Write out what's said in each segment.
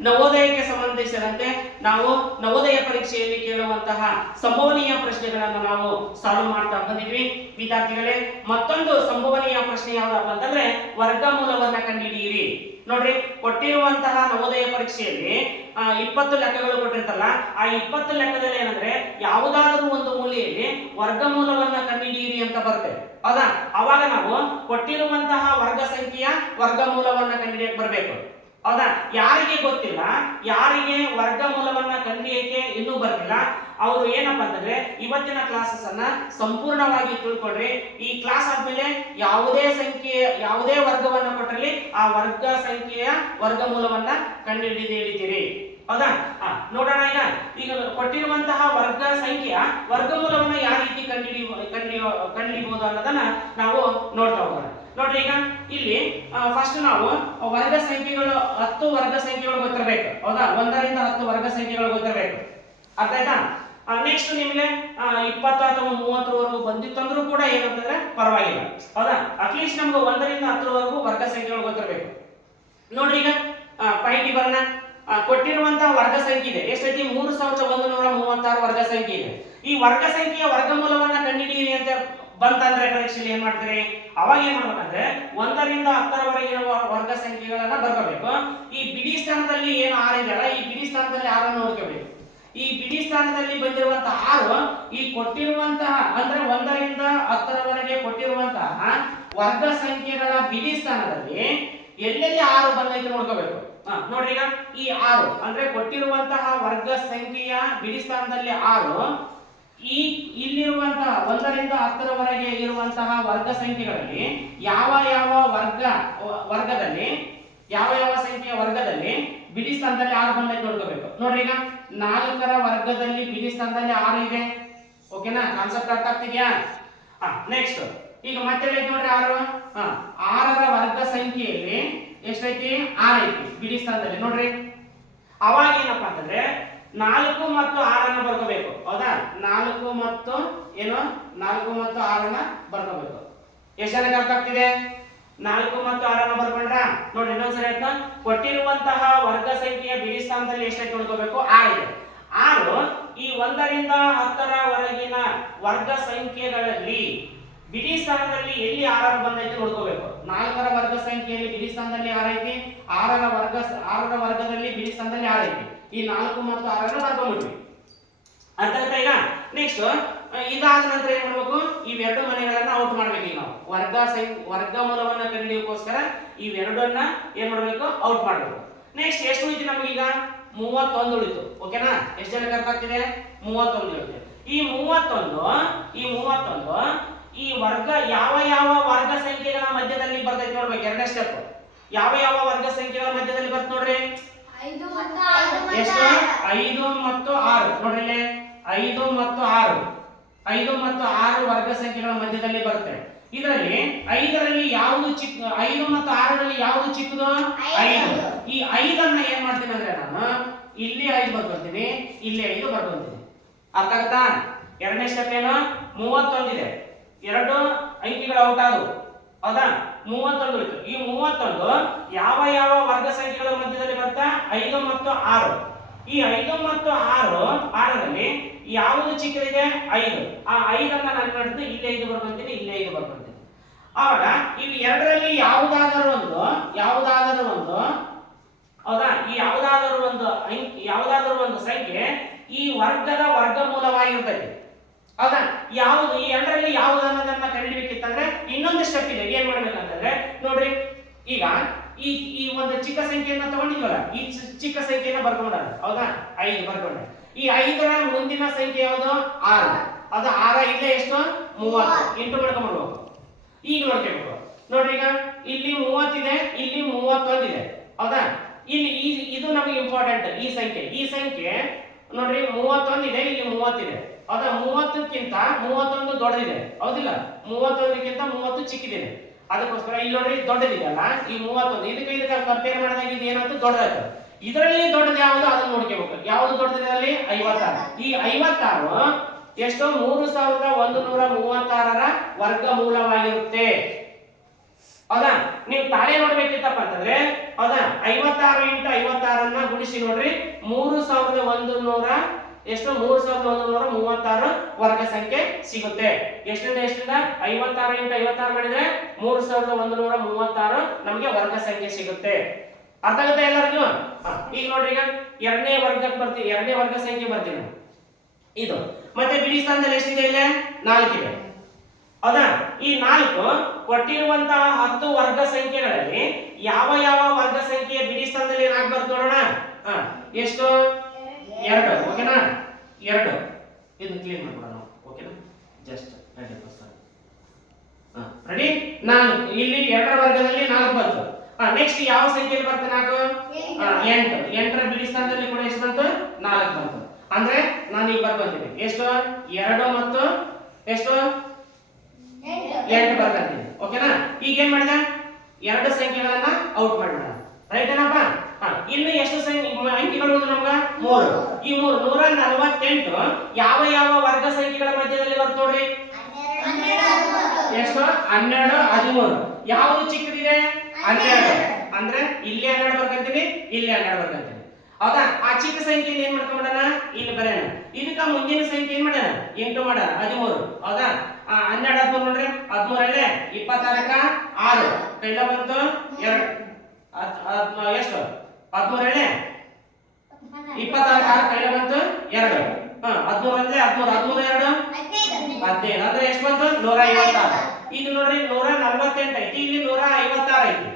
ನವೋದಯಕ್ಕೆ ಸಂಬಂಧಿಸಿದಂತೆ ನಾವು ನವೋದಯ ಪರೀಕ್ಷೆಯಲ್ಲಿ ಕೇಳುವಂತಹ ಸಂಭವನೀಯ ಪ್ರಶ್ನೆಗಳನ್ನು ನಾವು ಸಾಲ್ವ್ ಮಾಡ್ತಾ ಬಂದಿದ್ವಿ. ವಿದ್ಯಾರ್ಥಿಗಳೇ, ಮತ್ತೊಂದು ಸಂಭವನೀಯ ಪ್ರಶ್ನೆ ಯಾವ್ದಪ್ಪ ಅಂತಂದ್ರೆ ವರ್ಗಮೂಲವನ್ನ ಕಂಡುಹಿಡಿಯಿರಿ. ನೋಡ್ರಿ, ಕೊಟ್ಟಿರುವಂತಹ ನವೋದಯ ಪರೀಕ್ಷೆಯಲ್ಲಿ ಇಪ್ಪತ್ತು ಲೆಕ್ಕಗಳು ಕೊಟ್ಟಿರ್ತಲ್ಲ, ಆ ಇಪ್ಪತ್ತು ಲೆಕ್ಕದಲ್ಲಿ ಏನಂದ್ರೆ ಯಾವುದಾದ್ರೂ ಒಂದು ಮೂಲೆಯಲ್ಲಿ ವರ್ಗಮೂಲವನ್ನ ಕಂಡುಹಿಡಿಯಿರಿ ಅಂತ ಬರುತ್ತೆ. ಹೌದಾ? ಅವಾಗ ನಾವು ಕೊಟ್ಟಿರುವಂತಹ ವರ್ಗ ಸಂಖ್ಯೆಯ ವರ್ಗಮೂಲವನ್ನ ಕಂಡುಹಿಡಿಯಕ್ಕೆ ಬರಬೇಕು. ಹೌದಾ? ಯಾರಿಗೆ ಗೊತ್ತಿಲ್ಲ, ಯಾರಿಗೆ ವರ್ಗಮೂಲವನ್ನ ಕಂಡಿಯಕ್ಕೆ ಇನ್ನೂ ಬರ್ತಿಲ್ಲ ಅವರು ಏನಪ್ಪಾ ಅಂತಂದ್ರೆ ಇವತ್ತಿನ ಕ್ಲಾಸಸ್ ಅನ್ನ ಸಂಪೂರ್ಣವಾಗಿ ತಿಳ್ಕೊಳ್ರಿ. ಈ ಕ್ಲಾಸ್ ಆದ್ಮೇಲೆ ಯಾವುದೇ ಸಂಖ್ಯೆ ಯಾವುದೇ ವರ್ಗವನ್ನ ಕೊಟ್ಟರಲ್ಲಿ ಆ ವರ್ಗ ಸಂಖ್ಯೆಯ ವರ್ಗಮೂಲವನ್ನ ಕಂಡುಹಿಡಿದು ಹಿಡಿತೀರಿ ಹೌದಾ? ನೋಡೋಣ ಈಗ. ಈಗ ಕೊಟ್ಟಿರುವಂತಹ ವರ್ಗ ಸಂಖ್ಯೆಯ ವರ್ಗಮೂಲವನ್ನ ಯಾವ ರೀತಿ ಕಂಡುಹಿಡಿ ಕಂಡಿ ಕಂಡುಹಿಡಿಬಹುದು ಅನ್ನೋದನ್ನ ನಾವು ನೋಡ್ತಾ ಹೋಗೋಣ. ನೋಡ್ರಿ ಈಗ ಇಲ್ಲಿ ಫಸ್ಟ್ ನಾವು ವರ್ಗ ಸಂಖ್ಯೆಗಳು ಹತ್ತು ವರ್ಗ ಸಂಖ್ಯೆಗಳು ಗೊತ್ತಿರಬೇಕು. ಹೌದಾ? ಒಂದರಿಂದ ಹತ್ತು ವರ್ಗ ಸಂಖ್ಯೆಗಳು ಗೊತ್ತಿರಬೇಕು. ಅರ್ಥ ಆಯ್ತಾ? ನೆಕ್ಸ್ಟ್ ನಿಮಗೆ ಇಪ್ಪತ್ತು ಅಥವಾ ಮೂವತ್ತರವರೆಗೂ ಬಂದಿತ್ತಂದ್ರೂ ಕೂಡ ಏನಂತಂದ್ರೆ ಪರವಾಗಿಲ್ಲ. ಹೌದಾ? ಅಟ್ಲೀಸ್ಟ್ ನಮ್ಗೆ ಒಂದರಿಂದ ಹತ್ತರವರೆಗೂ ವರ್ಗ ಸಂಖ್ಯೆಗಳು ಗೊತ್ತಿರಬೇಕು. ನೋಡ್ರಿ ಈಗ ಪೈಟಿ ಬರೋಣ. ಕೊಟ್ಟಿರುವಂತಹ ವರ್ಗ ಸಂಖ್ಯೆ ಇದೆ. ಎಷ್ಟೈತಿ? ಮೂರು ಸಾವಿರದ ಒಂದು ನೂರ ಮೂವತ್ತಾರು ವರ್ಗ ಸಂಖ್ಯೆ ಇದೆ. ಈ ವರ್ಗ ಸಂಖ್ಯೆಯ ವರ್ಗಮೂಲವನ್ನ ಕಂಡುಹಿಡಿಯಿರಿ ಅಂತ ಬಂತಂದ್ರೆ ಪರೀಕ್ಷೆಯಲ್ಲಿ ಏನ್ ಮಾಡ್ತೀರಿ? ಅವಾಗ ಏನ್ ಮಾಡ್ಬೇಕಂದ್ರೆ ಒಂದರಿಂದ ಹತ್ತರವರೆಗಿನ ವರ್ಗ ಸಂಖ್ಯೆಗಳನ್ನ ಬರ್ಕೋಬೇಕು. ಈ ಬಿಡಿ ಸ್ಥಾನದಲ್ಲಿ ಏನು ಆರು ಈ ಬಿಡಿ ಸ್ಥಾನದಲ್ಲಿ ಆರನ್ನು ನೋಡ್ಕೋಬೇಕು ಈ ಬಿಡಿ ಸ್ಥಾನದಲ್ಲಿ ಬಂದಿರುವಂತಹ ಆರು ಈ ಕೊಟ್ಟಿರುವಂತಹ, ಅಂದ್ರೆ ಒಂದರಿಂದ ಹತ್ತರವರೆಗೆ ಕೊಟ್ಟಿರುವಂತಹ ವರ್ಗ ಸಂಖ್ಯೆಗಳ ಬಿಡಿ ಸ್ಥಾನದಲ್ಲಿ ಎಲ್ಲೆಲ್ಲಿ ಆರು ಬಂದೈತೆ ನೋಡ್ಕೋಬೇಕು. ನೋಡ್ರಿ ಈಗ ಈ ಆರು, ಅಂದ್ರೆ ಕೊಟ್ಟಿರುವಂತಹ ವರ್ಗ ಸಂಖ್ಯೆಯ ಬಿಡಿ ಸ್ಥಾನದಲ್ಲಿ ಆರು ಈ ಇಲ್ಲಿರುವಂತಹ ಒಂದರಿಂದ ಹತ್ತರವರೆಗೆ ಇರುವಂತಹ ವರ್ಗ ಸಂಖ್ಯೆಗಳಲ್ಲಿ ಯಾವ ಯಾವ ವರ್ಗ, ವರ್ಗದಲ್ಲಿ, ಯಾವ ಯಾವ ಸಂಖ್ಯೆಯ ವರ್ಗದಲ್ಲಿ ಬಿಡಿ ಸ್ಥಾನದಲ್ಲಿ ಆರು ಬಂದೈತೆ ನೋಡ್ಕೋಬೇಕು ನೋಡ್ರಿ ಈಗ ನಾಲ್ಕರ ವರ್ಗದಲ್ಲಿ ಬಿಡಿ ಸ್ಥಾನದಲ್ಲಿ ಆರು ಇದೆ. ಓಕೆನಾ ಕಾನ್ಸೆಪ್ಟ್ ಅರ್ಥ ಆಗ್ತಿದ್ಯಾ? ನೆಕ್ಸ್ಟ್ ಈಗ ಮತ್ತೆ ನೋಡ್ರಿ ಆರು? ಆರರ ವರ್ಗ ಸಂಖ್ಯೆಯಲ್ಲಿ ಎಷ್ಟೈತಿ? ಆರೈತಿ ಐತಿ ಬಿಡಿ ಸ್ಥಾನದಲ್ಲಿ. ನೋಡ್ರಿ. ಅವಾಗ ಏನಪ್ಪಾ ಅಂತಂದ್ರೆ ನಾಲ್ಕು ಮತ್ತು ಆರನ್ನು ಬರ್ಕೋಬೇಕು. ಹೌದಾ? ನಾಲ್ಕು ಮತ್ತು ಏನು? ನಾಲ್ಕು ಮತ್ತು ಆರನ್ನ ಬರ್ಕೋಬೇಕು. ಎಷ್ಟು ಜನಕ್ಕೆ ಅರ್ಥ ಆಗ್ತಿದೆ? ನಾಲ್ಕು ಮತ್ತು ಆರನ್ನು ಬರ್ಕೊಂಡ್ರ? ನೋಡಿ ಇನ್ನೊಂದ್ಸರಿ ಆಯ್ತಾ? ಕೊಟ್ಟಿರುವಂತಹ ವರ್ಗ ಸಂಖ್ಯೆಯ ಬಿಡಿ ಸ್ಥಾನದಲ್ಲಿ ಎಷ್ಟೈತೆ ನೋಡ್ಕೋಬೇಕು ಆರು. ಇದೆ ಆರು ಈ ಒಂದರಿಂದ ಹತ್ತರವರೆಗಿನ ವರ್ಗ ಸಂಖ್ಯೆಗಳಲ್ಲಿ ಬಿಡಿ ಸ್ಥಾನದಲ್ಲಿ ಎಲ್ಲಿ ಆರರ ಬಂದೈತೆ ನೋಡ್ಕೋಬೇಕು. ನಾಲ್ಕರ ವರ್ಗ ಸಂಖ್ಯೆಯಲ್ಲಿ ಬಿಡಿ ಸ್ಥಾನದಲ್ಲಿ ಆರೈತಿ, ಆರರ ವರ್ಗ ಆರರ ವರ್ಗದಲ್ಲಿ ಬಿಡಿ ಸ್ಥಾನದಲ್ಲಿ ಆರ ಐತಿ ಈ ನಾಲ್ಕು ಮತ್ತು ಆರನ್ನು ಅರ್ಥ ಆಯ್ತಾ ಈಗ? ನೆಕ್ಸ್ಟ್ ಇದಾದ ನಂತರ ಏನ್ ಮಾಡ್ಬೇಕು? ಇವೆರಡು ಮನೆಗಳನ್ನ ಔಟ್ ಮಾಡ್ಬೇಕು ಈಗ ನಾವು. ವರ್ಗ ಸಂ ವರ್ಗಮೂಲವನ್ನ ಕಂಡುಹಿಡಿಯೋಕ್ಕೋಸ್ಕರ ಇವೆರಡನ್ನ ಏನ್ ಮಾಡ್ಬೇಕು? ಔಟ್ ಮಾಡ್ಬೇಕು. ನೆಕ್ಸ್ಟ್ ಎಷ್ಟು ಉಳಿತು ನಮಗೀಗ ಮೂವತ್ತೊಂದು ಉಳಿತು. ಓಕೆನಾ ಎಷ್ಟು ಜನಕ್ಕೆ ಅರ್ಥ ಆಗ್ತಿದೆ? ಮೂವತ್ತೊಂದು ಉಳಿತು. ಈ ಮೂವತ್ತೊಂದು ಈ ಮೂವತ್ತೊಂದು, ಈ ವರ್ಗ ಯಾವ ಯಾವ ವರ್ಗ ಸಂಖ್ಯೆಗಳ ಮಧ್ಯದಲ್ಲಿ ಬರ್ತೈತೆ ನೋಡ್ಬೇಕು? ಎರಡನೇ ಸ್ಟೆಪ್ ಯಾವ ಯಾವ ವರ್ಗ ಸಂಖ್ಯೆಗಳ ಮಧ್ಯದಲ್ಲಿ ಬರ್ತ ನೋಡ್ರಿ? ಎಷ್ಟು? ಐದು ಮತ್ತು ಆರು. ನೋಡ್ರಿ ಇಲ್ಲಿ. ಐದು ಮತ್ತು ಆರು. ಐದು ಮತ್ತು ಆರು ವರ್ಗ ಸಂಖ್ಯೆಗಳ ಮಧ್ಯದಲ್ಲಿ ಬರುತ್ತೆ. ಇದರಲ್ಲಿ ಐದರಲ್ಲಿ ಯಾವುದು ಚಿಕ್ಕ ಐದು ಮತ್ತು ಆರರಲ್ಲಿ ಯಾವುದು ಚಿಕ್ಕದು? ಐದು. ಈ ಐದನ್ನ ಏನ್ ಮಾಡ್ತೀನಿ ಅಂದ್ರೆ ನಾನು ಇಲ್ಲಿ ಐದು ಬರ್ಕೊಳ್ತೀನಿ ಇಲ್ಲಿ ಐದು ಬರ್ಕೊಳ್ತೀನಿ ಅರ್ಥ ಆಗುತ್ತಾ? ಎರಡನೇ ಸ್ಟೆಪ್ ಏನು? ಮೂವತ್ತೊಂದಿದೆ. ಎರಡು ಅಂಕಿಗಳು ಔಟ್ ಆದವು. ಹೌದಾ? ಮೂವತ್ತೊಂದು ಉಳಿತು ಈ ಮೂವತ್ತೊಂದು ಯಾವ ಯಾವ ವರ್ಗ ಸಂಖ್ಯೆಗಳ ಮಧ್ಯದಲ್ಲಿ ಬರ್ತಾ ಐದು ಮತ್ತು ಆರು. ಈ ಐದು ಮತ್ತು ಆರು ಆರರಲ್ಲಿ ಯಾವುದು ಚಿಕ್ಕದಿದೆ? ಐದು. ಆ ಐದನ್ನ ನಾನು ಮಾಡಿದ್ರೆ ಇಲ್ಲಿ ಐದು ಬರ್ಕೊಂತೀನಿ ಇಲ್ಲಿ ಐದು ಬರ್ಕೊಂತೀನಿ ಆವಾಗ ಇವು ಎರಡರಲ್ಲಿ ಯಾವುದಾದರೂ ಒಂದು ಯಾವುದಾದರೂ ಒಂದು, ಹೌದಾ? ಈ ಯಾವುದಾದರೂ ಒಂದು ಯಾವುದಾದರೂ ಒಂದು ಸಂಖ್ಯೆ ಈ ವರ್ಗದ ವರ್ಗಮೂಲವಾಗಿರ್ತೈತಿ ಹೌದಾ? ಯಾವುದು ಈ ಎರಡರಲ್ಲಿ ಯಾವುದು ಅನ್ನೋದನ್ನ ಕಂಡುಹಿಡಿಬೇಕಿತ್ತಂದ್ರೆ ಇನ್ನೊಂದು ಸ್ಟೆಪ್ ಇದೆ. ಏನ್ ಮಾಡ್ಬೇಕಂತಂದ್ರೆ ನೋಡ್ರಿ ಈಗ ಈ ಈ ಒಂದು ಚಿಕ್ಕ ಸಂಖ್ಯೆಯನ್ನ ತಗೊಂಡಿದ್ವಲ್ಲ ಈ ಚಿಕ್ಕ ಸಂಖ್ಯೆಯನ್ನ ಬರ್ಕೊಂಡ ಹೌದಾ? ಐದು ಬರ್ಕೊಂಡೆ. ಈ ಐದರ ಮುಂದಿನ ಸಂಖ್ಯೆ ಯಾವುದು? ಆರು. ಅದು ಆರ ಇಲ್ಲೇ ಎಷ್ಟು? ಮೂವತ್ತು. ಇಂಟು ಮಾಡ್ಕೊಂಡ್ಬಿಡ್ಬೇಕು ಈಗ ನೋಡ್ಕೊಬೇಕು ನೋಡ್ರಿ ಈಗ ಇಲ್ಲಿ ಮೂವತ್ತಿದೆ ಇಲ್ಲಿ ಮೂವತ್ತೊಂದಿದೆ. ಹೌದಾ? ಇಲ್ಲಿ ಈ ಇದು ನಮಗೆ ಇಂಪಾರ್ಟೆಂಟ್ ಈ ಸಂಖ್ಯೆ ಈ ಸಂಖ್ಯೆ ನೋಡ್ರಿ ಮೂವತ್ತೊಂದಿದೆ ಇಲ್ಲಿ ಮೂವತ್ತಿದೆ. ಹೌದಾ ಮೂವತ್ತಕ್ಕಿಂತ ಮೂವತ್ತೊಂದು ದೊಡ್ಡದಿದೆ. ಹೌದಿಲ್ಲ? ಮೂವತ್ತೊಂದಕ್ಕಿಂತ ಮೂವತ್ತು ಚಿಕ್ಕಿದೆ ಅದಕ್ಕೋಸ್ಕರ ಇಲ್ಲಿ ನೋಡ್ರಿ ದೊಡ್ಡದಿದೆಯಲ್ಲ, ಈ ಮೂವತ್ತೊಂದು. ಇದಕ್ಕೆ ಇದಕ್ಕೆ ಕಂಪೇರ್ ಮಾಡಿದಾಗ ಇದು ಏನಂತ ದೊಡ್ಡದಾಯ್ತು ಇದರಲ್ಲಿ ದೊಡ್ಡದು ಯಾವುದು? ಅದನ್ನ ನೋಡ್ಕೋಬೇಕು. ಯಾವುದು ದೊಡ್ಡದಿದೆ ಅಲ್ಲಿ? ಐವತ್ತಾರು. ಈ ಐವತ್ತಾರು ಎಷ್ಟು ಮೂರು ಸಾವಿರದ ಒಂದು ನೂರ ಮೂವತ್ತಾರರ ವರ್ಗ ಮೂಲವಾಗಿರುತ್ತೆ. ಹೌದಾ? ನೀವು ತಾಳೆ ನೋಡ್ಬೇಕಿತ್ತಪ್ಪ ಅಂತಂದ್ರೆ, ಹೌದಾ? ಐವತ್ತಾರು ಇಂಟು ಐವತ್ತಾರನ್ನ ಗುಣಿಸಿ ನೋಡ್ರಿ. ಮೂರು ಸಾವಿರದ ಒಂದು ನೂರ ಎಷ್ಟು ಮೂರ್ ಸಾವಿರದ ಒಂದೂರ ಮೂವತ್ತಾರು ವರ್ಗ ಸಂಖ್ಯೆ ಸಿಗುತ್ತೆ. ಎಷ್ಟರಿಂದ ಎಷ್ಟರಿಂದ ಐವತ್ತಾರು ಇಂಟು ಐವತ್ತಾರು ಮಾಡಿದ್ರೆ ಮೂರು ಸಾವಿರದ ಒಂದೂರ ಮೂವತ್ತಾರು ನಮಗೆ ವರ್ಗ ಸಂಖ್ಯೆ ಸಿಗುತ್ತೆ. ಅರ್ಥ ಆಗುತ್ತೆ ಎಲ್ಲರಿಗೂ? ಈಗ ನೋಡ್ರಿ ಈಗ ಎರಡನೇ ವರ್ಗಕ್ಕೆ ಬರ್ತೀವಿ. ಎರಡನೇ ವರ್ಗ ಸಂಖ್ಯೆ ಬರ್ತೀನಿ. ಇದು. ಮತ್ತೆ ಬಿಡಿ ಸ್ಥಾನದಲ್ಲಿ ಎಷ್ಟಿದೆ ಇಲ್ಲೇ? ನಾಲ್ಕಿದೆ. ಹೌದಾ? ಈ ನಾಲ್ಕು ಕೊಟ್ಟಿರುವಂತಹ ಹತ್ತು ವರ್ಗ ಸಂಖ್ಯೆಗಳಲ್ಲಿ ಯಾವ ಯಾವ ವರ್ಗ ಸಂಖ್ಯೆ ಬಿಡಿ ಸ್ಥಾನದಲ್ಲಿ ಏನಾಗ್ಬಾರ್ದು ನೋಡೋಣ. ಎಷ್ಟು? ಎರಡು ಓಕೆನಾ ಎರಡು. ಇದು ಕ್ಲೀನ್ ಮಾಡ್ಬಿಡೋಣ ನಾವು ಓಕೆನಾ ಜಸ್ಟ್ ರೆಡಿ ನಾಲ್ಕು. ಇಲ್ಲಿ ಎರಡರ ವರ್ಗದಲ್ಲಿ ನಾಲ್ಕು ಬಂತು. ನೆಕ್ಸ್ಟ್ ಯಾವ ಸಂಖ್ಯೆಯಲ್ಲಿ ಬರ್ತದೆ ನಾಲ್ಕು? ಎಂಟು. ಎಂಟರ ಬಿಡಿ ಸ್ಥಾನದಲ್ಲಿ ಕೂಡ ಎಷ್ಟು ಬಂತು? ನಾಲ್ಕು ಬಂತು. ಅಂದ್ರೆ ನಾನು ಈಗ ಬರ್ಕೊಂತೀನಿ. ಎಷ್ಟು? ಎರಡು ಮತ್ತು ಎಷ್ಟು? ಎಂಟು ಬರ್ಕೊಂತೀನಿ. ಓಕೆನಾ ಈಗ ಏನ್ ಮಾಡಿದೆ? ಎರಡು ಸಂಖ್ಯೆಗಳನ್ನ ಔಟ್ ಮಾಡಿದ. ರೈಟ್ ಏನಪ್ಪ? ಹಾ, ಇನ್ನು ಎಷ್ಟು ಸಂಖ್ಯೆ ಅಂಕಿಗಳು ನಮ್ಗ? ಮೂರು. ಈ ಮೂರು ನೂರ ನಲವತ್ತೆಂಟು. ಯಾವ ಯಾವ ವರ್ಗ ಸಂಖ್ಯೆಗಳ ಮಧ್ಯದಲ್ಲಿ ಬರ್ತ ನೋಡ್ರಿ? ಎಷ್ಟು? ಹನ್ನೆರಡು ಹದಿಮೂರು. ಯಾವುದು ಚಿಕ್ಕದಿದೆ? ಹನ್ನೆರಡು. ಅಂದ್ರೆ ಇಲ್ಲಿ ಹನ್ನೆರಡು ಬರ್ಕಂತೀನಿ ಇಲ್ಲಿ ಹನ್ನೆರಡು ಬರ್ಕಂತೀನಿ. ಹೌದಾ? ಆ ಚಿಕ್ಕ ಸಂಖ್ಯೆ ಏನ್ ಮಾಡ್ಕೊಂಡ್ಬಿಡಣ ಇಲ್ಲಿ ಬರೆಯೋಣ ಇದಕ್ಕ ಮುಂದಿನ ಸಂಖ್ಯೆ ಏನ್ ಮಾಡೋಣ? ಎಂಟು ಮಾಡೋಣ. ಹದಿಮೂರು. ಹೌದಾ? ಆ, ಹನ್ನೆರಡು ಹದಿಮೂರು ನೋಡ್ರಿ. ಹದಿಮೂರಲ್ಲೇ ಇಪ್ಪತ್ತಾರಕ್ಕ? ಆರು. ಕೈಲ ಬಂತು? ಎರಡು. ಎಷ್ಟು? ಹದಿಮೂರಲ್ಲೇ ಇಪ್ಪತ್ತಾರು. ಕೈಲ ಬಂತು? ಎರಡು. ಹಾ ಅಂದ್ರೆ ಹದಿಮೂರು ಹದಿಮೂರು ಎರಡು? ಹದಿನೈದು. ಅಂದ್ರೆ ಎಷ್ಟು ಬಂತು? ನೂರ ಐವತ್ತಾರು. ಈಗ ನೋಡ್ರಿ ನೂರ ನಲ್ವತ್ತೆಂಟು ಐತಿ. ಇಲ್ಲಿ ನೂರ ಐವತ್ತಾರು ಐತಿ.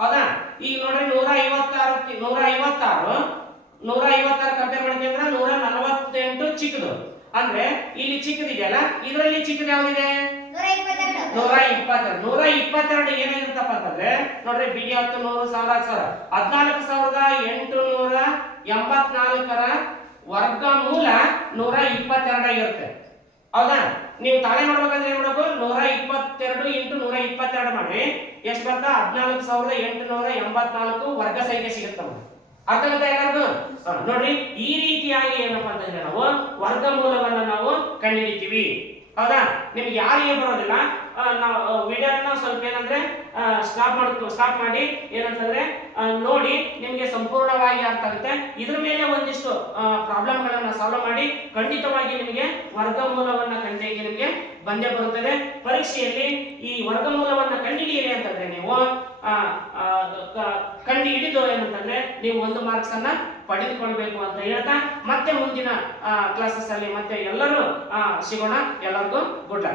ಹೌದಾ? ಈಗ ನೋಡ್ರಿ ನೂರ ಐವತ್ತಾರು ನೂರ ಐವತ್ತಾರು ನೂರ ಐವತ್ತಾರು ಕಂಪೇರ್ ಮಾಡಿದ್ರೆ ನೂರ ನಲವತ್ತೆಂಟು ಚಿಕ್ಕದು. ಅಂದ್ರೆ ಇಲ್ಲಿ ಚಿಕ್ಕದಿದೆಯಲ್ಲ ಇದರಲ್ಲಿ ಚಿಕ್ಕದು ಯಾವ್ದಿದೆ? ನೂರ ಇಪ್ಪತ್ತೆರಡು ನೂರ ಇಪ್ಪತ್ತೆರಡು ಏನಾಗಿರುತ್ತಪ್ಪ ಅಂತಂದ್ರೆ, ನೋಡ್ರಿ, ಬಿಡಿ ಹತ್ತು ನೂರು ಸಾವಿರ ಸಾವಿರ. ಹದಿನಾಲ್ಕು ಸಾವಿರದ ಎಂಟು ನೂರ ಎಂಬತ್ನಾಲ್ಕರ ವರ್ಗಮೂಲ ನೂರ ಇಪ್ಪತ್ತೆರಡಾಗಿರುತ್ತೆ ಹೌದಾ? ನೀವು ತಾಳೆ ಮಾಡ್ಬೇಕಂದ್ರೆ ಏನ್ ಮಾಡಬೇಕು? ನೂರ ಇಪ್ಪತ್ತೆರಡು ಇಂಟು ನೂರ ಇಪ್ಪತ್ತೆರಡು ಮಾಡ್ರಿ. ಎಷ್ಟು ಬರ್ತಾ? ಹದಿನಾಲ್ಕು ಸಾವಿರದ ಎಂಟುನೂರ ಎಂಬತ್ನಾಲ್ಕು ವರ್ಗ ಸಂಖ್ಯೆ ಸಿಗುತ್ತೆ ಅರ್ಥ ನೋಡಿ ಎಲ್ಲರಿಗೂ? ನೋಡ್ರಿ, ಈ ರೀತಿಯಾಗಿ ಏನಪ್ಪಾ ಅಂತಂದ್ರೆ ನಾವು ವರ್ಗಮೂಲವನ್ನು ನಾವು ಕಂಡುಹಿಡಿತೀವಿ ಹೌದಾ? ನಿಮ್ಗೆ ಯಾರಿಗೆ ಬರೋದಿಲ್ಲ? ನಾವು ವಿಡಿಯೋನ ಸ್ವಲ್ಪ ಏನಂದ್ರೆ ಸ್ಟಾಪ್ ಮಾಡ್ಕೊ ಸ್ಟಾಪ್ ಮಾಡಿ, ಏನಂತಂದ್ರೆ ನೋಡಿ, ನಿಮಗೆ ಸಂಪೂರ್ಣವಾಗಿ ಅರ್ಥ ಆಗುತ್ತೆ. ಇದ್ರ ಮೇಲೆ ಒಂದಿಷ್ಟು ಪ್ರಾಬ್ಲಮ್ಗಳನ್ನ ಸಾಲ್ವ್ ಮಾಡಿ, ಖಂಡಿತವಾಗಿ ನಿಮಗೆ ವರ್ಗಮೂಲವನ್ನ ಕಂಡಿಗೆ ನಿಮಗೆ ಬಂದೇ ಬರುತ್ತದೆ. ಪರೀಕ್ಷೆಯಲ್ಲಿ ಈ ವರ್ಗಮೂಲವನ್ನ ಕಂಡುಹಿಡಿಯಿರಿ ಅಂತಂದ್ರೆ ನೀವು ಕಂಡು ಹಿಡಿದು ಏನಂತಂದ್ರೆ, ನೀವು ಒಂದು ಮಾರ್ಕ್ಸ್ ಅನ್ನ ಪಡೆದುಕೊಳ್ಬೇಕು ಅಂತ ಹೇಳ್ತಾ, ಮತ್ತೆ ಮುಂದಿನ ಕ್ಲಾಸಸ್ ಅಲ್ಲಿ ಮತ್ತೆ ಎಲ್ಲರೂ ಸಿಗೋಣ. ಎಲ್ಲರಿಗೂ ಗುಡ್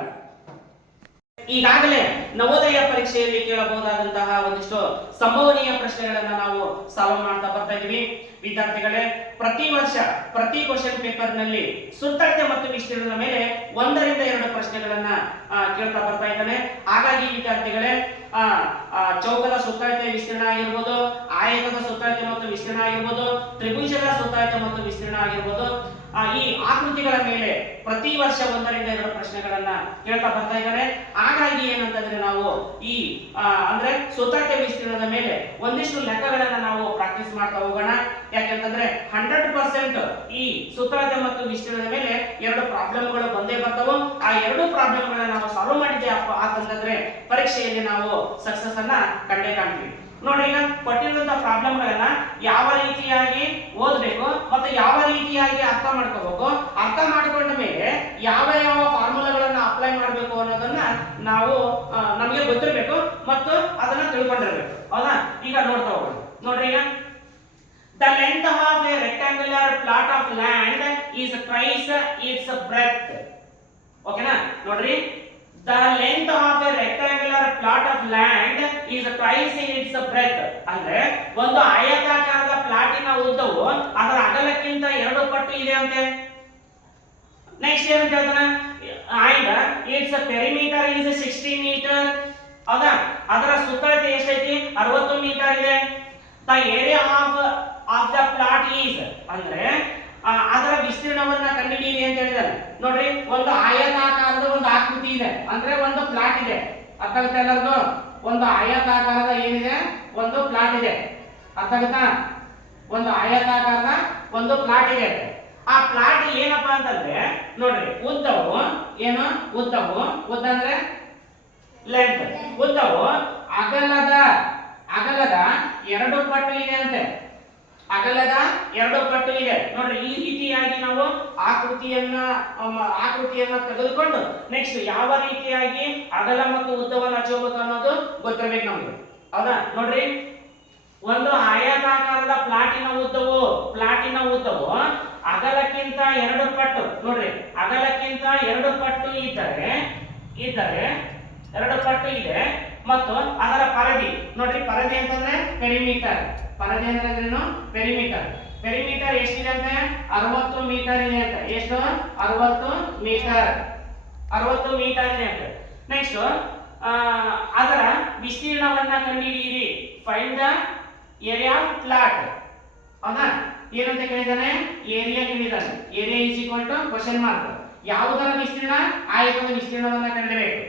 ಈಗಾಗಲೇ ನವೋದಯ ಪರೀಕ್ಷೆಯಲ್ಲಿ ಕೇಳಬಹುದಾದಂತಹ ಒಂದಿಷ್ಟು ಸಂಭವನೀಯ ಪ್ರಶ್ನೆಗಳನ್ನ ನಾವು ಸಾಲ್ವ್ ಮಾಡ್ತಾ ಬರ್ತಾ ಇದೀವಿ ವಿದ್ಯಾರ್ಥಿಗಳೇ, ಪ್ರತಿ ವರ್ಷ, ಪ್ರತಿ ಕ್ವಶನ್ ಪೇಪರ್ನಲ್ಲಿ ಸುತ್ತಳತೆ ಮತ್ತು ವಿಸ್ತೀರ್ಣದ ಮೇಲೆ ಒಂದರಿಂದ ಎರಡು ಪ್ರಶ್ನೆಗಳನ್ನ ಕೇಳ್ತಾ ಬರ್ತಾ ಇದ್ದಾನೆ. ಹಾಗಾಗಿ ವಿದ್ಯಾರ್ಥಿಗಳೇ ಚೌಕದ ಸುತ್ತಳತೆ ವಿಸ್ತೀರ್ಣ ಆಗಿರ್ಬೋದು, ಆಯತದ ಸುತ್ತಳತೆ ಮತ್ತು ವಿಸ್ತೀರ್ಣ ಆಗಿರ್ಬೋದು, ತ್ರಿಭುಜದ ಸುತ್ತಳತೆ ಮತ್ತು ವಿಸ್ತೀರ್ಣ ಆಗಿರ್ಬೋದು ಈ ಆಕೃತಿಗಳ ಮೇಲೆ ಪ್ರತಿ ವರ್ಷ ಒಂದರಿಂದ ಎರಡು ಪ್ರಶ್ನೆಗಳನ್ನ ಕೇಳ್ತಾ ಬರ್ತಾ ಇದ್ದಾರೆ. ಹಾಗಾಗಿ ಏನಂತಂದ್ರೆ ನಾವು ಈ ಆ, ಅಂದ್ರೆ ಸುತ್ತಳತೆ ವಿಸ್ತೀರ್ಣದ ಮೇಲೆ ಒಂದಿಷ್ಟು ಲೆಕ್ಕಗಳನ್ನ ನಾವು ಪ್ರಾಕ್ಟೀಸ್ ಮಾಡ್ತಾ ಹೋಗೋಣ. ಯಾಕೆಂತಂದ್ರೆ ಹಂಡ್ರೆಡ್ ಪರ್ಸೆಂಟ್ ಈ ಸುತ್ತಳತೆ ಮತ್ತು ವಿಸ್ತೀರ್ಣದ ಮೇಲೆ ಎರಡು ಪ್ರಾಬ್ಲಮ್ಗಳು ಬಂದೇ ಬರ್ತವು. ಆ ಎರಡು ಪ್ರಾಬ್ಲಮ್ಗಳನ್ನ ನಾವು ಸಾಲ್ವ್ ಮಾಡಿದ್ದೆ ಆತಂತಂದ್ರೆ ಪರೀಕ್ಷೆಯಲ್ಲಿ ನಾವು ಸಕ್ಸಸ್ ಅನ್ನ ಕಂಡೇ ಕಾಣ್ತೀವಿ. ನೋಡಿ ಈಗ ಕೊಟ್ಟಿರುವಂತಹ ಪ್ರಾಬ್ಲಮ್ಗಳನ್ನ ಯಾವ ರೀತಿಯಾಗಿ ಓದಬೇಕು ಮತ್ತೆ ಯಾವ ರೀತಿಯಾಗಿ ಅರ್ಥ ಮಾಡ್ಕೋಬೇಕು. ಅರ್ಥ ಮಾಡ್ಕೊಂಡ ಮೇಲೆ ಯಾವ ಯಾವ ಫಾರ್ಮುಲಾಗಳನ್ನ ಅಪ್ಲೈ ಮಾಡಬೇಕು ಅನ್ನೋದನ್ನ ನಾವು ನಮಗೆ ಗೊತ್ತಿರಬೇಕು ಮತ್ತು ಅದನ್ನ ತಿಳ್ಕೊಂಡಿರ್ಬೇಕು. ಹೌದಾ? ಈಗ ನೋಡ್ತಾ ಹೋಗೋಣ. ನೋಡ್ರಿ ಈಗ. The length of a rectangular plot of land is twice its breadth. ಓಕೆನಾ ನೋಡ್ರಿ. The length of a rectangular plot of land is twice its breadth ಅಂದ್ರೆ ಒಂದು ಆಯತಾಕಾರದ ಪ್ಲಾಟಿನ ಉದ್ದವು ಅದರ ಅಗಲಕ್ಕಿಂತ ಎರಡು ಪಟ್ಟು ಇದೆ ಅಂತೆ. ನೆಕ್ಸ್ಟ್ ಏನಂತ ಹೇಳ್ತಾನೆ ಆಯ್ದ its perimeter is sixty metre ಹೌದಾ? ಅದರ ಸುತ್ತಳತೆ ಎಷ್ಟೈತಿ? ಅರವತ್ತು ಮೀಟರ್ ಇದೆ. The area of of the plot is ಅಂದ್ರೆ ಅದರ ವಿಸ್ತೀರ್ಣವನ್ನ ಕಂಡುಹಿಡಿಯಿರಿ ಅಂತ ಹೇಳಿದಾರೆ. ನೋಡ್ರಿ, ಒಂದು ಆಯತಾಕಾರದ ಒಂದು ಆಕೃತಿ ಇದೆ. ಅಂದ್ರೆ ಒಂದು ಪ್ಲಾಟ್ ಇದೆ. ಅರ್ಥ ಒಂದು ಆಯತಾಕಾರದ ಏನಿದೆ? ಒಂದು ಪ್ಲಾಟ್ ಇದೆ. ಅರ್ಥ ಒಂದು ಆಯತಾಕಾರದ ಒಂದು ಪ್ಲಾಟ್ ಇದೆ. ಆ ಪ್ಲಾಟ್ ಏನಪ್ಪಾ ಅಂತಂದ್ರೆ, ನೋಡ್ರಿ, ಉದ್ದವು ಏನು? ಉದ್ದವು, ಉದ್ದ ಅಂದ್ರೆ? ಲೆಂತ್ ಉದ್ದವು ಅಗಲದ ಅಗಲದ ಎರಡು ಪಟ್ಟು ಇದೆ ಅಂತೆ. ಅಗಲದ ಎರಡು ಪಟ್ಟು ಇದೆ. ನೋಡ್ರಿ, ಈ ರೀತಿಯಾಗಿ ನಾವು ಆಕೃತಿಯನ್ನ ಆಕೃತಿಯನ್ನ ತೆಗೆದುಕೊಂಡು ನೆಕ್ಸ್ಟ್ ಯಾವ ರೀತಿಯಾಗಿ ಅಗಲ ಮತ್ತು ಉದ್ದವನ್ನು ಹಚ್ಚಬೇಕು ಅನ್ನೋದು ಗೊತ್ತಿರಬೇಕು ನಮ್ಗೆ. ಹೌದಾ? ನೋಡ್ರಿ, ಒಂದು ಆಯತಾಕಾರದ ಪ್ಲಾಟಿನ ಉದ್ದವು ಪ್ಲಾಟಿನ ಉದ್ದವು, ಅಗಲಕ್ಕಿಂತ ಎರಡು ಪಟ್ಟು, ನೋಡ್ರಿ, ಅಗಲಕ್ಕಿಂತ ಎರಡು ಪಟ್ಟು ಇದ್ದರೆ ಇದ್ದರೆ ಎರಡು ಪಟ್ಟು ಇದೆ, ಮತ್ತು ಅದರ ಪರದಿ, ನೋಡ್ರಿ, ಪರದಿ ಅಂತಂದ್ರೆ ಪೆರಿಮೀಟರ್ ಪರದಿ ಅಂದ್ರೇನು ಪೆರಿಮೀಟರ್ ಪೆರಿಮೀಟರ್ ಎಷ್ಟಿದೆ ಅಂತ? ಅರವತ್ತು ಮೀಟರ್ ಇದೆ ಅಂತ. ಎಷ್ಟು? ಅರವತ್ತು ಮೀಟರ್ ಅರವತ್ತು ಮೀಟರ್ ಇದೆ ಅಂತ. ನೆಕ್ಸ್ಟ್ ಅದರ ವಿಸ್ತೀರ್ಣವನ್ನ ಕಂಡುಹಿಡಿಯಿರಿ. Find the area of flat ಹೌದಾ? ಏನಂತ ಕೇಳಿದಾನೆ area ಕೇಳಿದಾನೆ area is equal to question mark ಯಾವುದರ ವಿಸ್ತೀರ್ಣ? ಆಯತದ ವಿಸ್ತೀರ್ಣವನ್ನ ಕಂಡಿಬೇಕು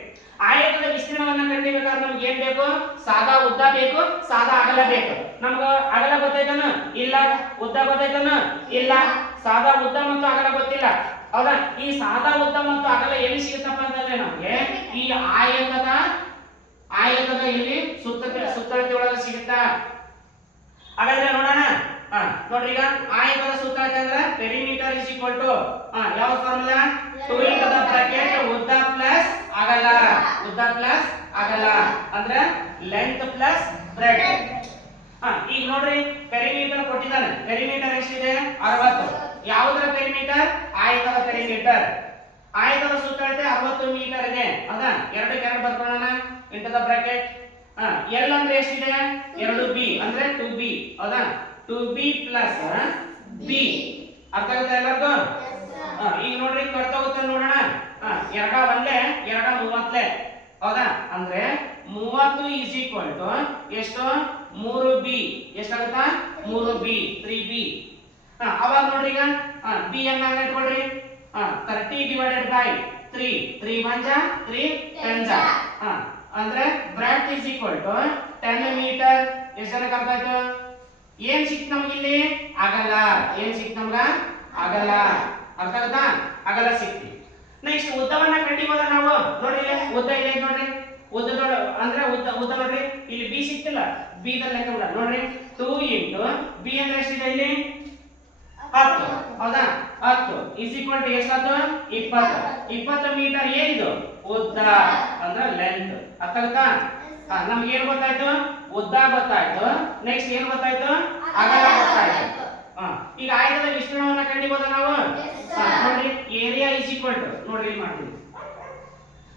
ಆಯತದ ವಿಸ್ತೀರ್ಣವನ್ನ ಕಂಡಿಬೇಕಾದ್ರೆ ನಮ್ಗೆ ಏನ್ ಬೇಕು? ಸಾದಾ ಉದ್ದ ಬೇಕು, ಸಾದಾ ಅಗಲ ಬೇಕು. ನಮ್ಗ ಅಗಲ ಗೊತ್ತೈತನ? ಇಲ್ಲ ಉದ್ದ ಗೊತ್ತೈತನ? ಇಲ್ಲ ಸಾದಾ ಉದ್ದ ಮತ್ತು ಅಗಲ ಗೊತ್ತಿಲ್ಲ. ಹೌದಾ? ಈ ಸಾದಾ ಉದ್ದ ಮತ್ತು ಅಗಲ ಎಲ್ಲಿ ಸಿಗುತ್ತಪ್ಪ ಅಂತಂದ್ರೆ ನಮ್ಗೆ ಈ ಆಯತದ ಆಯತದ ಇಲ್ಲಿ ಸುತ್ತ ಸುತ್ತಳತೆ ಒಳಗೆ ಸಿಗುತ್ತಾ? ಹಾಗಾದ್ರೆ ನೋಡೋಣ. ಹಾ ನೋಡ್ರಿ ಈಗ ಆಯತದ ಸುತ್ತಳತೆ ಅಂದ್ರೆ ಪೆರಿಮೀಟರ್ ಇಸ್ ಈಕ್ವಲ್ ಟು ಹಾ ಯಾವ formula two into the bracket ಉದ್ದ ಪ್ಲಸ್ ಅಗಲ. ಉದ್ದ ಪ್ಲಸ್ ಅಗಲ. ಅಂದ್ರೆ ಲೆಂತ್ ಪ್ಲಸ್ ಬ್ರೆಡ್ ಹಾ ಈಗ ನೋಡ್ರಿ ಪೆರಿಮೀಟರ್ ಕೊಟ್ಟಿದ್ದಾನೆ. ಪೆರಿಮೀಟರ್ ಎಷ್ಟಿದೆ? ಅರವತ್ತು. ಯಾವುದರ ಪೆರಿಮೀಟರ್ ಆಯತದ ಪೆರಿಮೀಟರ್ ಆಯತದ ಸುತ್ತಳತೆ ಅರವತ್ತು ಮೀಟರ್ ಇದೆ ಹೌದಾ? ಎರಡು ಎರಡು ಬರ್ಕೊಳ್ಳೋಣ. ಇಂಟದ ಬ್ರಾಕೆಟ್ ಹಾ ಎಲ್ ಅಂದ್ರೆ ಎಷ್ಟಿದೆ? ಎರಡು ಬಿ ಅಂದ್ರೆ ಟು ಬಿ ಹೌದಾ? ಟು ಬಿ ಪ್ಲಸ್ ಬಿ ಅರ್ಥ ಆಗುತ್ತಾ ಎಲ್ಲರಿಗೂ? ಈಗ ನೋಡ್ರಿ ಹೋಗುತ್ತೆ ನೋಡೋಣ. ಹಾ, ಎರಡ ಒಂದೇ ಎರಡ ಮೂವತ್ತಲೆ ಹೌದಾ? ಅಂದ್ರೆ ಮೂವತ್ತು ಈಸ್ ಈಕ್ವಲ್ ಟು ಎಷ್ಟು? ಮೂರು ಬಿ. ಎಷ್ಟಾಗುತ್ತಾ? ಮೂರು ಬಿ. Three B. ಅವಾಗ ನೋಡ್ರಿ ಈಗ. ಬಿ ಅನ್ನ ಇಟ್ಕೊಳ್ರಿ. Thirty divided by three three Manja three ten ಹಾ ಅಂದ್ರೆ breadth is equal to ten metre ಎಷ್ಟು ಜನಕ್ಕೆ ಅರ್ಥ ಆಯ್ತು? ಏನ್ ಸಿಕ್ತು ನಮಗಿಲ್ಲಿ ಆಗಲ್ಲ. ಏನ್ ಸಿಕ್ತು ನಮ್ಗ? ಆಗಲ್ಲ. ಅರ್ಥ ಆಗುತ್ತಾ? ಆಗಲ್ಲ ಸಿಕ್ತಿ. ನೆಕ್ಸ್ಟ್ ಉದ್ದವನ್ನ ಕಂಡಿಬೋದ ನಾವು? ನೋಡಿ ಇಲ್ಲಿ ಉದ್ದ ಇದೆ ನೋಡ್ರಿ. ಉದ್ದದೊಳ ಅಂದ್ರೆ ಉದ್ದ ಉದ್ದ ನೋಡ್ರಿ ಇಲ್ಲಿ ಬಿ ಸಿಕ್ತಿಲ್ಲ ಬಿ ದ ಲೆಕ್ಕ ಬಿಡ. ನೋಡ್ರಿ ಟೂ ಇಂಟು ಬಿ ಅಂದ್ರೆ ಎಷ್ಟಿದೆ ಇಲ್ಲಿ? ಹತ್ತು. ಹೌದಾ? ಹತ್ತು. ಇಸ್ ಈಕ್ವಲ್ ಟು ಎಷ್ಟಾಯ್ತು ಇಪ್ಪತ್ತು. ಇಪ್ಪತ್ತು ಮೀಟರ್ ಏನಿದು? ಉದ್ದ ಅಂದ್ರೆ ಲೆಂತ್ ಅರ್ಥಾಗುತ್ತಾ ಹಾ, ನಮ್ಗೆ ಏನ್ ಗೊತ್ತಾಯ್ತು? ಉದ್ದ ಗೊತ್ತಾಯ್ತು. ನೆಕ್ಸ್ಟ್ ಏನ್ ಗೊತ್ತಾಯ್ತು? ಅಗಲ ಗೊತ್ತಾಯ್ತು. ಹಾ, ಈಗ ಆಯ್ತದ ವಿಸ್ತೀರ್ಣವನ್ನ ಕಂಡಿಬೋದ ನಾವು? ನೋಡ್ರಿ ಏರಿಯಾ ಇಸ್ ಈಕ್ವಲ್ ಟು ನೋಡ್ರಿ ಇಲ್ಲಿ ಮಾಡ್ತೀನಿ.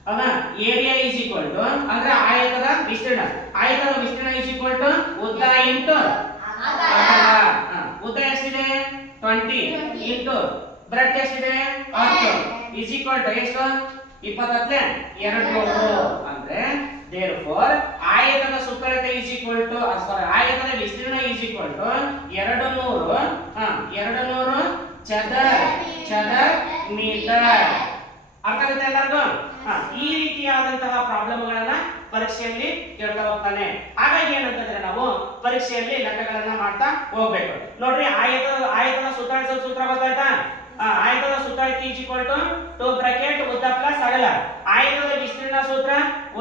ಹೌದಾ ಏರಿಯಾ ಈಸ್ ಈಕ್ವಲ್ ಟು ಅಂದ್ರೆ ಆಯತದ ವಿಸ್ತೀರ್ಣ. ಆಯತದ ವಿಸ್ತೀರ್ಣ ಈಸ್ ಈಕ್ವಲ್ ಟು ಉದ್ದ ಇಂಟು ಉದ್ದ ಎಷ್ಟಿದೆ? ಟ್ವೆಂಟಿ ಇಂಟು ಬ್ರೆಡ್ ಎಷ್ಟಿದೆ? ಹತ್ತು. ಈಸ್ ಈಕ್ವಲ್ ಟು ಎಷ್ಟು? ಇಪ್ಪತ್ತತ್ಲೆ. ಎರಡು. ಅಂದ್ರೆ ದೇರ್ ಫೋರ್ ಆಯತದ ಸುತ್ತಳತೆ ಈಸ್ ಈಕ್ವಲ್ ಟು ಸಾರಿ ಆಯತದ ವಿಸ್ತೀರ್ಣ ಈಸ್ ಈಕ್ವಲ್ ಟು ಎರಡು ನೂರು. ಹಾ ಎರಡು ನೂರು ಚದರ್. ಚದರ್ ಮೀಟರ್. ಅರ್ಥ ಆಗುತ್ತೆ ಎಲ್ಲರಿಗೂ? ಈ ರೀತಿಯಾದಂತಹ ಪ್ರಾಬ್ಲಮ್ಗಳನ್ನ ಪರೀಕ್ಷೆಯಲ್ಲಿ ಕೇಳ್ತಾ ಹೋಗ್ತಾನೆ. ಹಾಗಾಗಿ ಏನಂತಂದ್ರೆ ನಾವು ಪರೀಕ್ಷೆಯಲ್ಲಿ ಲೆಕ್ಕಗಳನ್ನ ಮಾಡ್ತಾ ಹೋಗ್ಬೇಕು. ನೋಡ್ರಿ ಆಯತದ ಆಯತದ ಸುತ್ತಳತೆ ಸೂತ್ರ ಗೊತ್ತಾಯ್ತಾ ಆಯತದ ಸುತ್ತಳತೆ is equal to two bracket ಉದ್ದ ಪ್ಲಸ್ ಅಗಲ. ಆಯತದ ವಿಸ್ತೀರ್ಣ ಸೂತ್ರ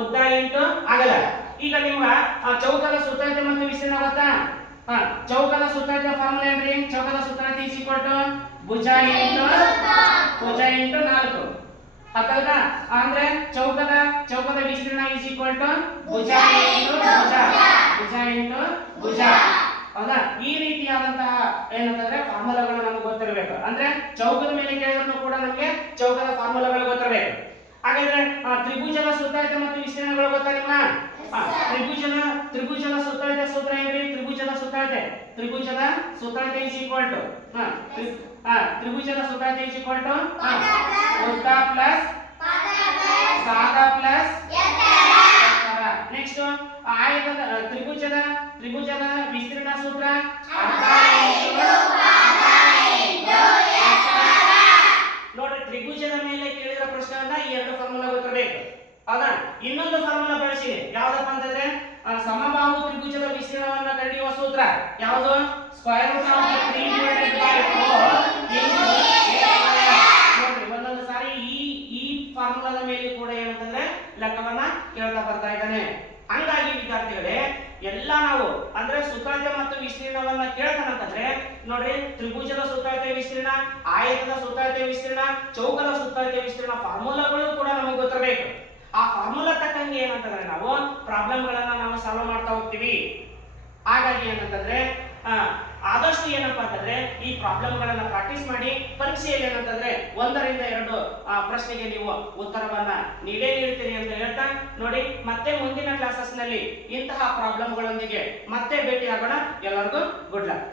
ಉದ್ದ ಇಂಟು ಅಗಲ. ಈಗ ನಿಮ್ಮ ಚೌಕದ ಸುತ್ತಳತೆ ಮತ್ತು ವಿಸ್ತೀರ್ಣ ಗೊತ್ತಾ ಚೌಕದ ಸುತ್ತಳತೆ ಫಾರ್ಮುಲಾ ಏನ್ರಿ? ಚೌಕದ ಸೂತ್ರ ಈಸ್ ಈಕ್ವಲ್ ಟು ಭುಜ ಇಂಟು ಭುಜ ಇಂಟು ನಾಲ್ಕು. ಹತ್ತಲ್ವಾ ಅಂದ್ರೆ ಚೌಕದ ಚೌಕದ ವಿಸ್ತೀರ್ಣ ಈಸ್ ಈಕ್ವಲ್ ಟು ಭುಜ ಇಂಟು ಭುಜ. ಭುಜ. ಇಂಟು ಭುಜ. ಹೌದಾ? ಈ ರೀತಿಯಾದಂತಹ ಏನಂತಂದ್ರೆ ಫಾರ್ಮುಲಾಗಳು ನಮಗೆ ಗೊತ್ತಿರಬೇಕು. ಅಂದ್ರೆ ಚೌಕದ ಮೇಲೆ ಕೇಳಿದ್ರು ಕೂಡ ನಮಗೆ ಚೌಕದ ಫಾರ್ಮುಲಾಗಳು ಗೊತ್ತಿರಬೇಕು. ಹಾಗಾದ್ರೆ ಆ, ತ್ರಿಭುಜದ ಸುತ್ತಳತೆ ಮತ್ತು ವಿಸ್ತೀರ್ಣಗಳು ಗೊತ್ತಾ ನಿಮ್ಮ ತ್ರಿಭುಜದ ತ್ರಿಭುಜದ ಸುತ್ತಳತೆ ಸೂತ್ರ ಏನ್ರಿ? ತ್ರಿಭುಜದ ಸುತ್ತಳತೆ. ತ್ರಿಭುಜದ ಸುತ್ತಳತೆ ಈಸ್ ಈಕ್ವಲ್ ಟು ತ್ರಿಭುಜದ ಸುತ್ತಳತೆ ಈಸ್ ಈಕ್ವಲ್ ಟು ಉದ್ದ ಪ್ಲಸ್ साधा ಪ್ಲಸ್ ನೆಕ್ಸ್ಟ್ ಆಯತದ ತ್ರಿಭುಜದ ತ್ರಿಭುಜದ ವಿಸ್ತೀರ್ಣ ಸೂತ್ರ? ನೋಡ್ರಿ ತ್ರಿಭುಜದ ಮೇಲೆ ಕೇಳಿದ ಪ್ರಶ್ನೆಯನ್ನ ಈ ಎರಡು ಫಾರ್ಮುಲಾ ಗೊತ್ತಿರಬೇಕು ಹೌದಾ? ಇನ್ನೊಂದು ಫಾರ್ಮುಲಾ ಬಳಸಿದೆ ಯಾವ್ದಪ್ಪ ಅಂತಂದ್ರೆ ಸಮಬಾಹು ತ್ರಿಭುಜದ ವಿಸ್ತೀರ್ಣವನ್ನ ಕಂಡುಹಿಡಿಯುವ ಸೂತ್ರ. ಯಾವುದು? Square root of 3 divided by 4 ನೋಡ್ರಿ ಒಂದೊಂದು ಸಾರಿ ಈ ಈ ಫಾರ್ಮುಲಾದ ಮೇಲೆ ಕೂಡ ಏನಂತಂದ್ರೆ ಲೆಕ್ಕವನ್ನ ಕೇಳ್ತಾ ಬರ್ತಾ ಇದ್ದಾನೆ ಹಂಗಾಗಿ ವಿದ್ಯಾರ್ಥಿಗಳೇ ಎಲ್ಲ ನಾವು ಅಂದ್ರೆ ಸುತ್ತಳತೆ ಮತ್ತು ವಿಸ್ತೀರ್ಣವನ್ನ ಕೇಳ್ತಾನಂತಂದ್ರೆ ನೋಡ್ರಿ, ತ್ರಿಭುಜದ ಸುತ್ತಳತೆ ವಿಸ್ತೀರ್ಣ, ಆಯತದ ಸುತ್ತಳತೆ ವಿಸ್ತೀರ್ಣ, ಚೌಕದ ಸುತ್ತಳತೆ ವಿಸ್ತೀರ್ಣ ಫಾರ್ಮುಲಾಗಳು ಕೂಡ ನಮಗೆ ಗೊತ್ತಿರಬೇಕು. ಆ ಫಾರ್ಮುಲಾ ತಕ್ಕಂಗೆ ಏನಂತಂದ್ರೆ ನಾವು ಪ್ರಾಬ್ಲಮ್ಗಳನ್ನ ನಾವು ಸಾಲ್ವ್ ಮಾಡ್ತಾ ಹೋಗ್ತೀವಿ. ಹಾಗಾಗಿ ಏನಂತಂದ್ರೆ ಆದಷ್ಟು ಏನಪ್ಪಾ ಅಂತಂದ್ರೆ, ಈ ಪ್ರಾಬ್ಲಮ್ಗಳನ್ನ ಪ್ರಾಕ್ಟೀಸ್ ಮಾಡಿ, ಪರೀಕ್ಷೆಯಲ್ಲಿ ಏನಂತಂದ್ರೆ, ಒಂದರಿಂದ ಎರಡು ಪ್ರಶ್ನೆಗೆ ನೀವು ಉತ್ತರವನ್ನ ನೀಡೇ ನೀಡ್ತೀರಿ ಅಂತ ಹೇಳ್ತಾ, ನೋಡಿ, ಮತ್ತೆ ಮುಂದಿನ ಕ್ಲಾಸಸ್ನಲ್ಲಿ ಇಂತಹ ಪ್ರಾಬ್ಲಮ್ಗಳೊಂದಿಗೆ ಮತ್ತೆ ಭೇಟಿ ಆಗೋಣ ಎಲ್ಲರಿಗೂ ಗುಡ್ ಲಕ್